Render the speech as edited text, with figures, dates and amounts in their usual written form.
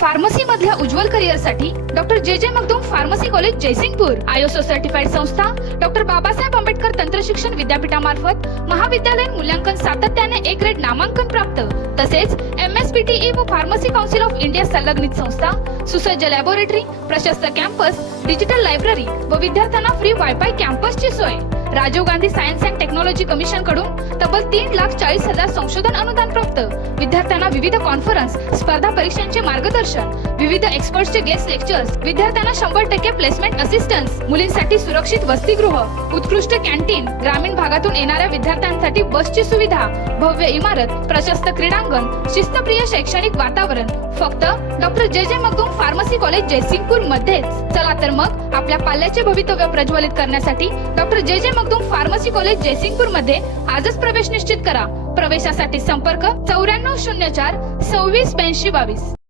Pharmacy मधल्या उज्ज्वल करिअरसाठी doctor जे Magdum pharmacy college Jaysingpur, ISO certified संस्था, डॉक्टर बाबासाहेब आंबेडकर तंत्रशिक्षण विद्यापीठामार्फत महाविद्यालयीन मूल्यांकन सातत्याने A ग्रेड नामांकन प्राप्त, तसेच MSPTE व फार्मसी काउन्सिल ऑफ इंडिया संलग्नित संस्था, सुसज्ज लॅबोरेटरी, प्रशस्त कॅम्पस, डिजिटल लायब्ररी व विद्यार्थ्यांना फ्री वायफाय कॅम्पसची सोय। Rajiv Gandhi science and technology commission कडून तब्बल 3,40,000 संशोधन अनुदान प्राप्त। विद्यार्थ्यांना विविध कॉन्फरन्स, स्पर्धा परीक्षांचे मार्गदर्शन, विविध एक्सपर्ट्सचे गेस्ट लेक्चर्स, विद्यार्थ्यांना 100% प्लेसमेंट असिस्टन्स, मुलींसाठी सुरक्षित वसतिगृह, उत्कृष्ट कॅन्टीन, ग्रामीण भागातून येणाऱ्या विद्यार्थ्यांसाठी बसची सुविधा, भव्य इमारत, प्रशस्त क्रीडांगण, शिस्तप्रिय शैक्षणिक वातावरण, फक्त डॉक्टर जे मगदूम फार्मसी कॉलेज जयसिंगपूर मध्येच। चला तर मग आपल्या पाल्याचे भवितव्य प्रज्वलित करण्यासाठी डॉक्टर जे मगदूम फार्मसी कॉलेज जयसिंगपूर मध्ये आजच प्रवेश निश्चित करा। प्रवेशासाठी संपर्क 9404 268222।